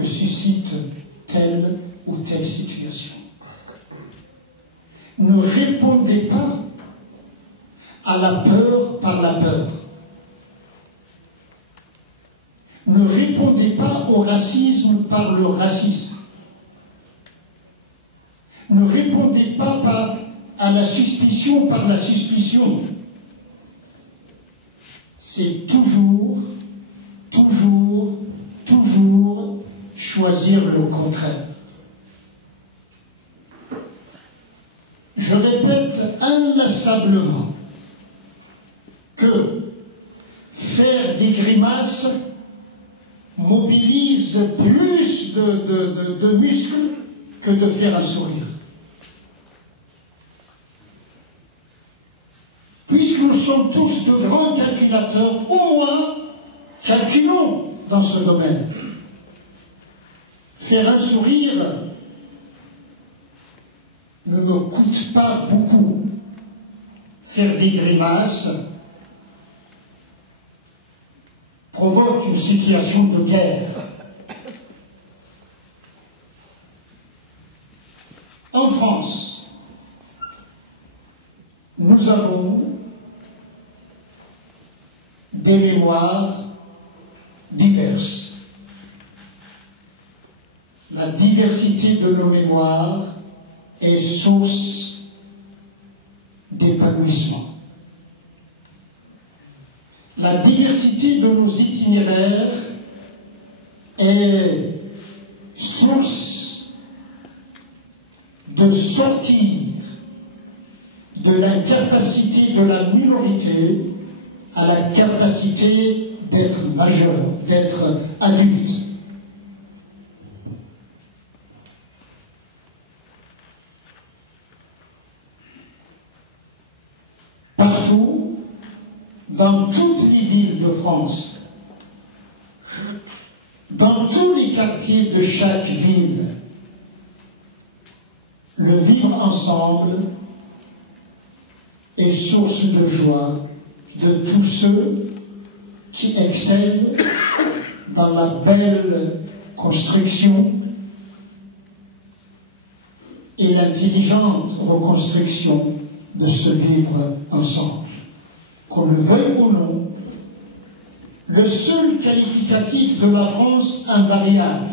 que suscite telle ou telle situation. Ne répondez pas à la peur par la peur. Ne répondez pas au racisme par le racisme. Ne répondez pas à la suspicion par la suspicion. C'est toujours choisir le contraire. Je répète inlassablement que faire des grimaces mobilise plus de muscles que de faire un sourire. Puisque nous sommes tous de grands calculateurs, au moins calculons dans ce domaine. Faire un sourire ne me coûte pas beaucoup. Faire des grimaces provoque une situation de guerre. En France, nous avons des mémoires diverses. La diversité de nos mémoires est source d'épanouissement. La diversité de nos itinéraires est source de sortir de l'incapacité de la minorité à la capacité d'être majeur, d'être adulte. Partout, dans toutes les villes de France, dans tous les quartiers de chaque ville, le vivre ensemble est source de joie de tous ceux qui excellent dans la belle construction et l'intelligente reconstruction de ce vivre ensemble. Qu'on le veuille ou non, le seul qualificatif de la France invariable.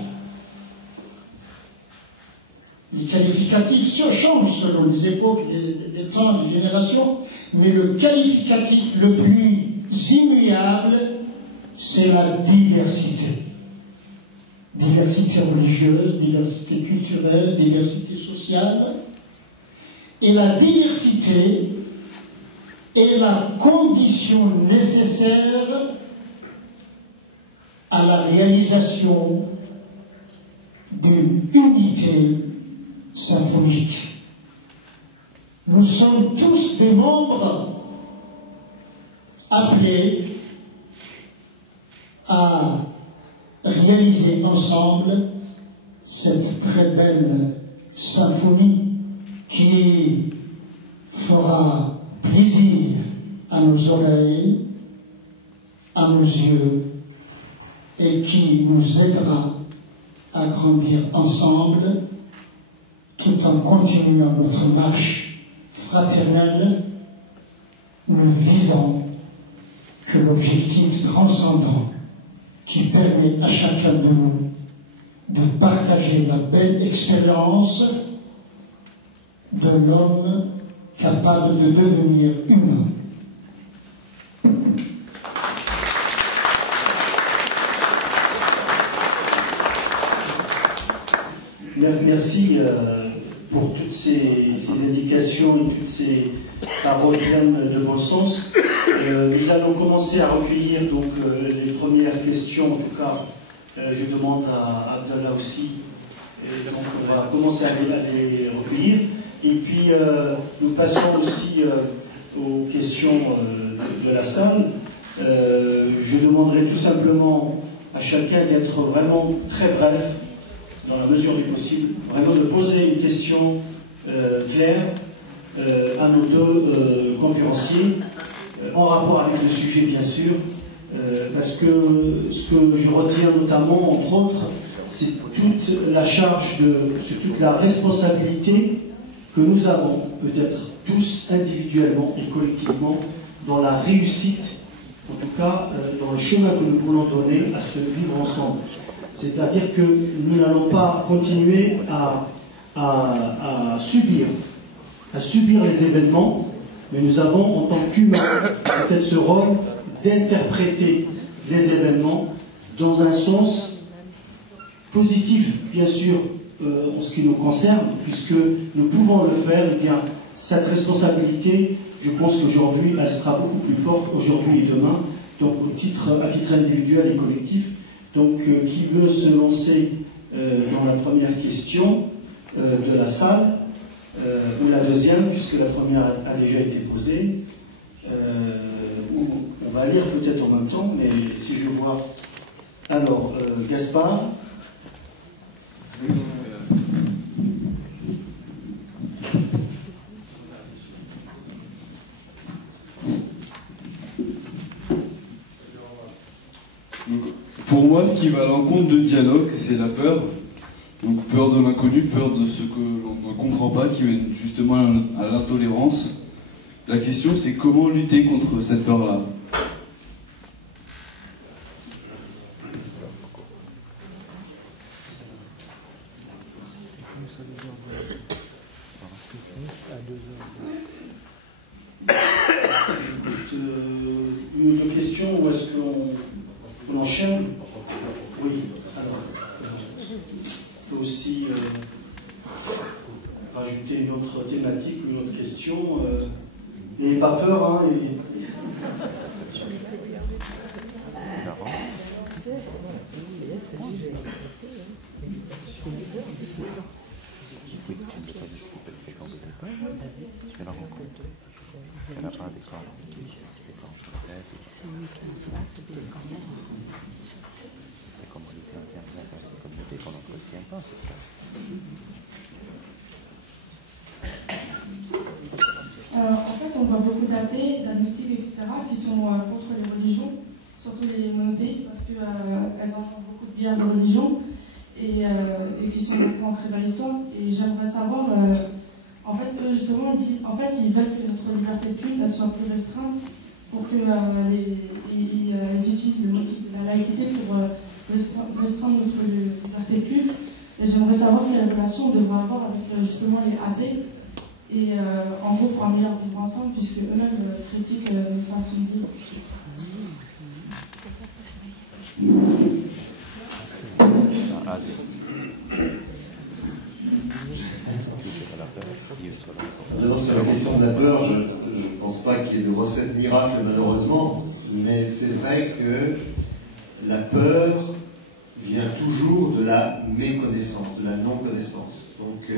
Les qualificatifs se changent selon les époques, les temps, les générations, mais le qualificatif le plus immuable, c'est la diversité. Diversité religieuse, diversité culturelle, diversité sociale. Et la diversité est la condition nécessaire à la réalisation d'une unité symphonique. Nous sommes tous des membres appelés à réaliser ensemble cette très belle symphonie qui fera plaisir à nos oreilles, à nos yeux, et qui nous aidera à grandir ensemble tout en continuant notre marche fraternelle, nous visons que l'objectif transcendant qui permet à chacun de nous de partager la belle expérience de l'homme capable de devenir humain. Merci pour toutes ces indications et toutes ces paroles pleines de bon sens. Nous allons commencer à recueillir donc, les premières questions. En tout cas, je demande à Abdallah aussi. Et donc, on va commencer à les recueillir. Et puis, nous passons aussi aux questions de la salle. Je demanderai tout simplement à chacun d'être vraiment très bref, dans la mesure du possible, vraiment de poser une question claire à nos deux conférenciers, en rapport avec le sujet bien sûr, parce que ce que je retiens notamment, entre autres, c'est toute la charge, c'est toute la responsabilité que nous avons, peut-être tous individuellement et collectivement, dans la réussite, en tout cas dans le chemin que nous voulons donner à ce vivre ensemble. C'est-à-dire que nous n'allons pas continuer à subir les événements, mais nous avons, en tant qu'humains, peut-être ce rôle d'interpréter les événements dans un sens positif, bien sûr, en ce qui nous concerne, puisque nous pouvons le faire. Eh bien, cette responsabilité, je pense qu'aujourd'hui, elle sera beaucoup plus forte, aujourd'hui et demain, donc à titre individuel et collectif. Donc, qui veut se lancer dans la première question de la salle, ou la deuxième, puisque la première a déjà été posée, ou on va lire peut-être en même temps, mais si je vois... Alors, Gaspard. Pour moi, ce qui va à l'encontre de dialogue, c'est la peur. Donc peur de l'inconnu, peur de ce que l'on ne comprend pas, qui mène justement à l'intolérance. La question, c'est comment lutter contre cette peur-là. Une autre question, ou est-ce qu'on enchaîne? Oui. Alors, on peut aussi rajouter une autre thématique, une autre question. N'ayez pas peur, hein. En fait, on voit beaucoup d'athées, d'agnostiques, etc., qui sont contre les religions, surtout les monothéistes, parce qu'elles en font beaucoup de guerres de religion et qui sont beaucoup ancrées dans l'histoire. Et j'aimerais savoir, en fait, eux, justement, ils disent, en fait, ils veulent que notre liberté de culte soit plus restreinte pour que ils utilisent le motif de la laïcité pour restreindre notre liberté de culte. Et j'aimerais savoir quelle relation on devrait avoir avec justement les athées. Et en gros, pour un meilleur vivre ensemble, puisque eux-mêmes critiquent notre façon de vivre. D'abord, sur la question de la peur, je ne pense pas qu'il y ait de recette miracle, malheureusement, mais c'est vrai que la peur vient toujours de la méconnaissance, de la non-connaissance. Donc,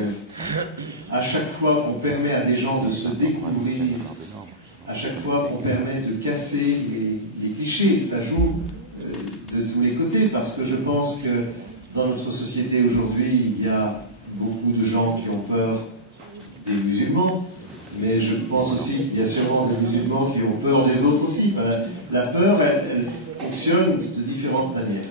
à chaque fois qu'on permet à des gens de se découvrir, à chaque fois qu'on permet de casser les clichés, ça joue de tous les côtés, parce que je pense que dans notre société aujourd'hui, il y a beaucoup de gens qui ont peur des musulmans, mais je pense aussi qu'il y a sûrement des musulmans qui ont peur des autres aussi. La peur, elle fonctionne de différentes manières.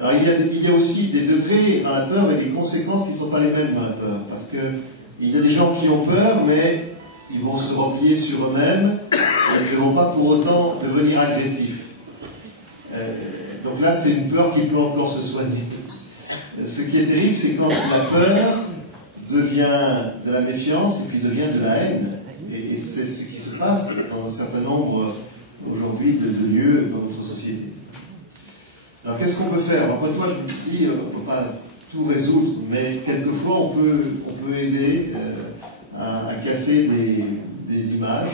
Alors il y a aussi des degrés dans la peur et des conséquences qui ne sont pas les mêmes dans la peur, parce qu'il y a des gens qui ont peur, mais ils vont se replier sur eux-mêmes et ils ne vont pas pour autant devenir agressifs. Donc là, c'est une peur qui peut encore se soigner. Ce qui est terrible, c'est quand la peur devient de la méfiance et puis devient de la haine. Et c'est ce qui se passe dans un certain nombre aujourd'hui de lieux dans notre société. Alors qu'est-ce qu'on peut faire? Encore une fois, je vous dis, on ne peut pas tout résoudre, mais quelquefois on peut aider à casser des images.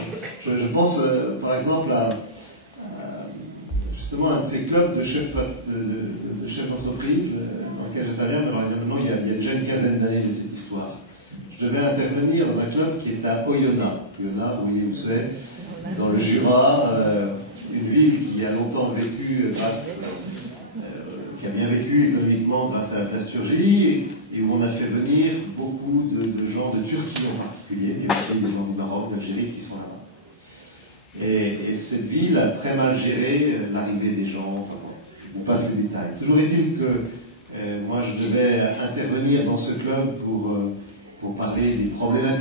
Je pense par exemple à justement un de ces clubs de chefs d'entreprise dans lequel j'interviens. Alors évidemment, il y a déjà une quinzaine d'années de cette histoire. Je devais intervenir dans un club qui est à Oyonnax. Oyonnax, vous voyez où c'est, dans le Jura, une ville qui a longtemps vécu qui a bien vécu économiquement grâce à la plasturgie, et où on a fait venir beaucoup de gens de Turquie en particulier, mais aussi des gens du Maroc, d'Algérie qui sont là-bas. Et cette ville a très mal géré l'arrivée des gens, enfin bon, je vous passe les détails. Toujours est-il que Moi, je devais intervenir dans ce club pour parler des problématiques